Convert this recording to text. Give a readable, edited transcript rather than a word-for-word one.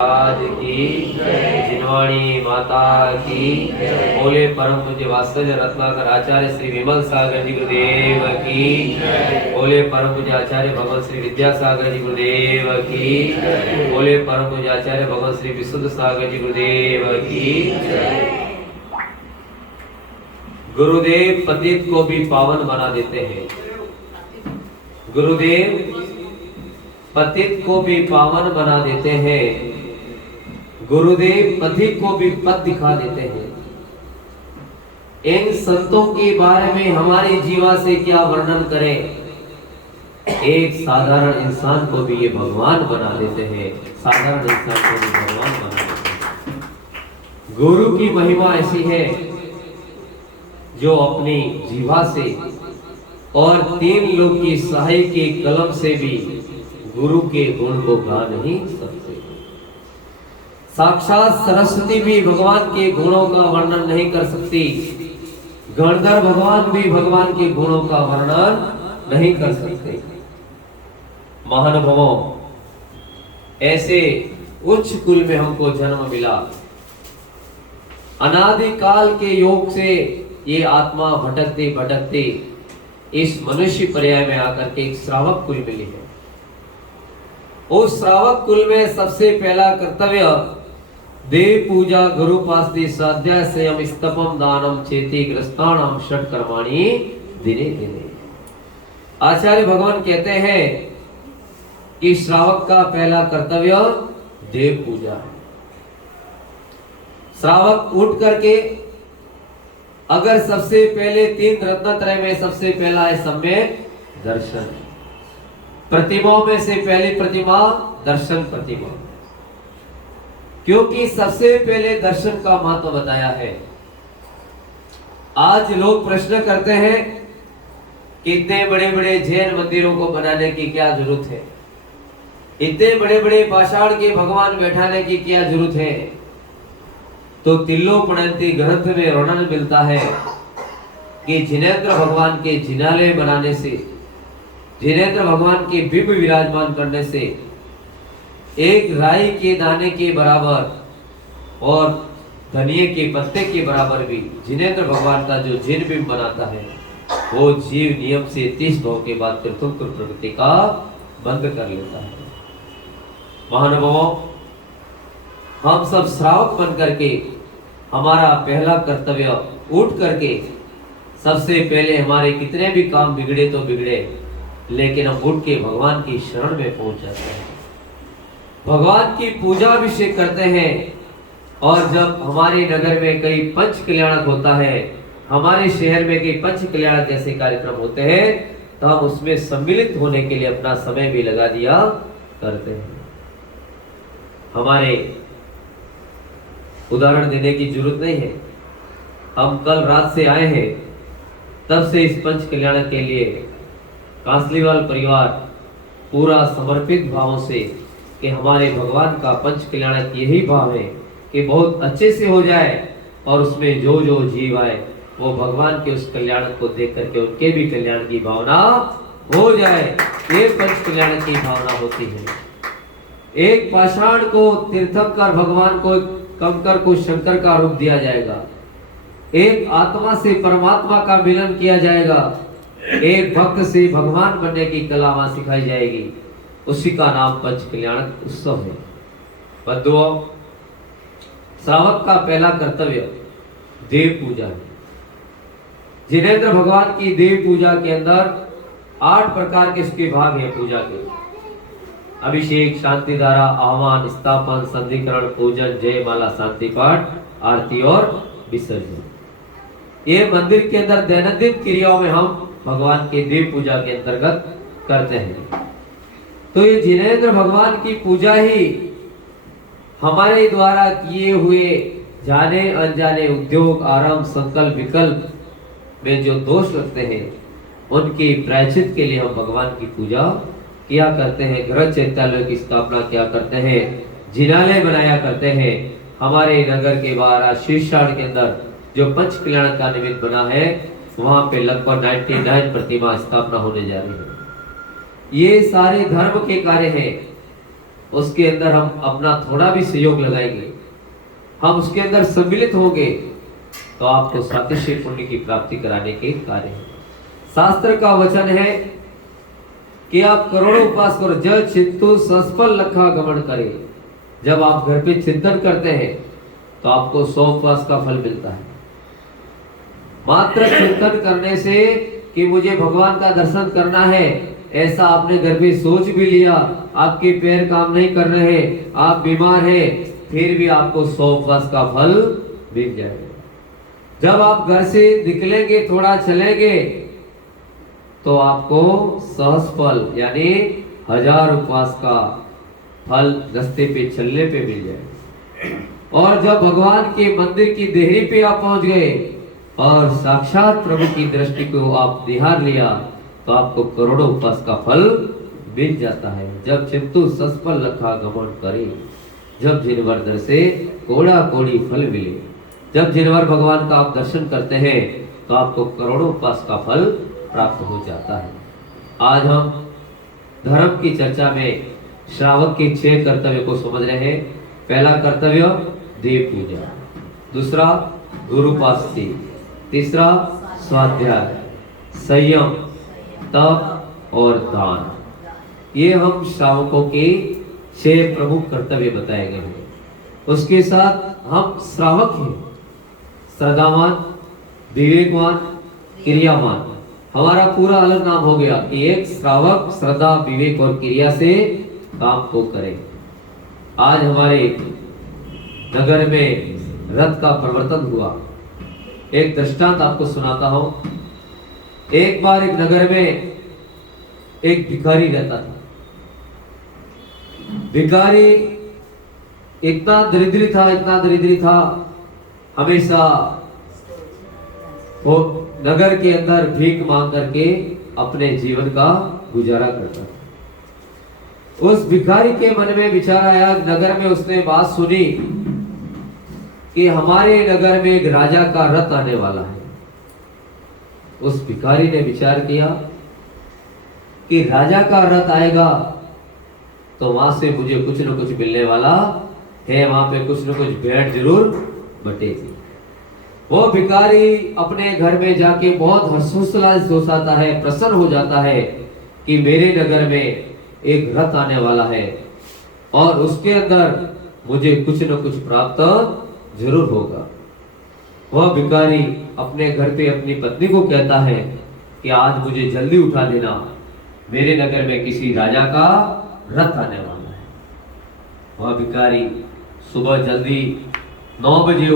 आज की जिनवाणी माता की बोले परम पूज्य वात्सल्य रत्नाकर आचार्य श्री विमल सागर जी गुरुदेव की बोले परम पूज्य आचार्य भगवान श्री विद्यासागर जी गुरुदेव की बोले परम पूज्य आचार्य भगवान श्री विशुद्ध सागर जी गुरुदेव की। गुरुदेव पतित को भी पावन बना देते हैं। गुरुदेव पतित को भी पावन बना देते हैं। गुरुदेव पथिक को भी पथ दिखा देते हैं। इन संतों के बारे में हमारी जीवा से क्या वर्णन करें। एक साधारण इंसान को भी ये भगवान बना देते हैं। साधारण इंसान को भी भगवान बना देते हैं। गुरु की महिमा ऐसी है जो अपनी जीवा से और तीन लोग की सहाय की कलम से भी गुरु के गुण को गा नहीं सकते। साक्षात सरस्वती भी भगवान के गुणों का वर्णन नहीं कर सकती। गणधर भगवान भी भगवान के गुणों का वर्णन नहीं कर सकते। महानुभावों, ऐसे उच्च कुल में हमको जन्म मिला। अनादि काल के योग से ये आत्मा भटकते भटकते इस मनुष्य पर्याय में आकर के एक श्रावक कुल मिली है। उस श्रावक कुल में सबसे पहला कर्तव्य देव पूजा, गुरुपास्ति, स्वाध्याय, संयम, स्तपम, दानम, चेति, ग्रस्ताणम, षट कर्माणि दिने दिने। आचार्य भगवान कहते हैं कि श्रावक का पहला कर्तव्य देव पूजा है। श्रावक उठ करके अगर सबसे पहले तीन रत्नत्रय में सबसे पहला है सम्यक दर्शन। प्रतिमाओं में से पहली प्रतिमा दर्शन प्रतिमा, क्योंकि सबसे पहले दर्शन का महत्व बताया है। आज लोग प्रश्न करते हैं कि इतने बड़े बड़े जैन मंदिरों को बनाने की क्या जरूरत है, इतने बड़े बड़े पाषाण के भगवान बैठाने की क्या जरूरत है। तो तिल्लोपनंती ग्रंथ में वर्णन मिलता है कि जिनेंद्र भगवान के जिनालय बनाने से, जिनेंद्र भगवान के बिंब विराजमान करने से एक राई के दाने के बराबर और धनिये के पत्ते के बराबर भी जिनेंद्र भगवान का जो जिन बिंब बनाता है वो जीव नियम से 30 भाव के बाद कृतुंकर प्रवृत्ति का बंद कर लेता है। महानुभावों, हम सब श्रावक बन करके हमारा पहला कर्तव्य उठ करके सबसे पहले हमारे कितने भी काम बिगड़े तो बिगड़े, लेकिन हम उठ के भगवान की शरण में पहुंच जाते हैं, भगवान की पूजा अभिषेक करते हैं। और जब हमारे नगर में कई पंच कल्याणक होता है, हमारे शहर में कई पंच कल्याणक जैसे कार्यक्रम होते हैं, तो हम उसमें सम्मिलित होने के लिए अपना समय भी लगा दिया करते हैं। हमारे उदाहरण देने की जरूरत नहीं है। हम कल रात से आए हैं, तब से इस पंच कल्याणक के लिए कांसलीवाल परिवार पूरा समर्पित भावों से कि हमारे भगवान का पंच कल्याणक यही भाव है कि बहुत अच्छे से हो जाए और उसमें जो जो जीव आए वो भगवान के उस कल्याण को देख करके उनके भी कल्याण की भावना हो जाए। ये पंच कल्याण की भावना होती है। एक पाषाण को तीर्थंकर भगवान को, कंकर को शंकर का रूप दिया जाएगा। एक आत्मा से परमात्मा का मिलन किया जाएगा। एक भक्त से भगवान बनने की कला वहां सिखाई जाएगी। उसी का नाम पंच कल्याणक उत्सव है। बंधुओं, श्रावक का पहला कर्तव्य देव पूजा है। जिनेंद्र भगवान की देव पूजा के अंदर 8 प्रकार के इसके भाग हैं पूजा के। अभिषेक, शांति धारा, आह्वान, स्थापन, संधिकरण, पूजन, जय माला, शांति पाठ, आरती और विसर्जन। ये मंदिर के अंदर दैनंदिन क्रियाओं में हम भगवान के देव पूजा के अंतर्गत करते हैं। तो ये जिनेंद्र भगवान की पूजा ही हमारे द्वारा किए हुए जाने अनजाने उद्योग, आरंभ, संकल्प, विकल्प में जो दोष लगते हैं उनके प्रायश्चित के लिए हम भगवान की पूजा किया करते हैं। ग्रह चैत्यालय की स्थापना किया करते हैं, जिनालय बनाया करते हैं। हमारे नगर के बाहर शीर्षाड़ के अंदर जो पंच कल्याण का निमित्त बना है, वहां पे लगभग 99 प्रतिमा स्थापना होने जा रही है। ये सारे धर्म के कार्य हैं। उसके अंदर हम अपना थोड़ा भी सहयोग लगाएंगे, हम उसके अंदर सम्मिलित होंगे, तो आपको सातिशय पुण्य की प्राप्ति कराने के कार्य है। शास्त्र का वचन है कि आप करोड़ों उपास करो, जब चिंतु सस्फल लखा गमन करे। जब आप घर पे चिंतन करते हैं तो आपको 100 उपवास का फल मिलता है। मात्र चिंतन करने से कि मुझे भगवान का दर्शन करना है, ऐसा आपने घर में सोच भी लिया, आपके पैर काम नहीं कर रहे, आप बीमार हैं, फिर भी आपको 100 उपवास का फल मिल जाएगा। जब आप घर से निकलेंगे, थोड़ा चलेंगे, तो आपको सहज फल यानी 1000 उपवास का फल रास्ते पे चलने पे मिल जाएगा। और जब भगवान के मंदिर की देहरी पे आप पहुंच गए और साक्षात प्रभु की दृष्टि को आप निहार लिया, तो आपको करोड़ों उपवास का फल मिल जाता है। जब चिंतु सस्फल लखा गमन करे, जब जिनवर दर से कोड़ा कोड़ी फल मिले। जब जिनवर भगवान का आप दर्शन करते हैं तो आपको करोड़ों उपवास का फल प्राप्त हो जाता है। आज हम धर्म की चर्चा में श्रावक के 6 कर्तव्य को समझ रहे हैं। पहला कर्तव्य देव पूजा, दूसरा गुरुपास्ति, तीसरा स्वाध्याय, संयम, तप और दान। ये हम श्रावकों के 6 प्रमुख कर्तव्य बताए गए हैं। उसके साथ हम श्रावक हैं, श्रद्धावान, विवेकवान, क्रियावान। हमारा पूरा अलग नाम हो गया कि एक श्रावक श्रद्धा, विवेक और क्रिया से काम को करे। आज हमारे नगर में रथ का परिवर्तन हुआ। एक दृष्टांत आपको सुनाता हूं। एक बार एक नगर में एक भिखारी रहता था। भिखारी इतना दरिद्री था, हमेशा वो नगर के अंदर भीख मांग करके अपने जीवन का गुजारा करता था। उस भिखारी के मन में विचार आया, नगर में उसने बात सुनी कि हमारे नगर में एक राजा का रथ आने वाला है। उस भिखारी ने विचार किया कि राजा का रथ आएगा तो वहां से मुझे कुछ न कुछ मिलने वाला है, वहां पे कुछ न कुछ भेंट जरूर बटेगी। वो भिखारी अपने घर में जाके बहुत हर्षोल्लास होता है, प्रसन्न हो जाता है कि मेरे नगर में एक रथ आने वाला है और उसके अंदर मुझे कुछ न कुछ प्राप्त जरूर होगा। वह भिखारी अपने घर पे अपनी पत्नी को कहता है कि आज मुझे जल्दी उठा देना, मेरे नगर में किसी राजा का रथ आने वाला है। वह भिखारी सुबह जल्दी 9 बजे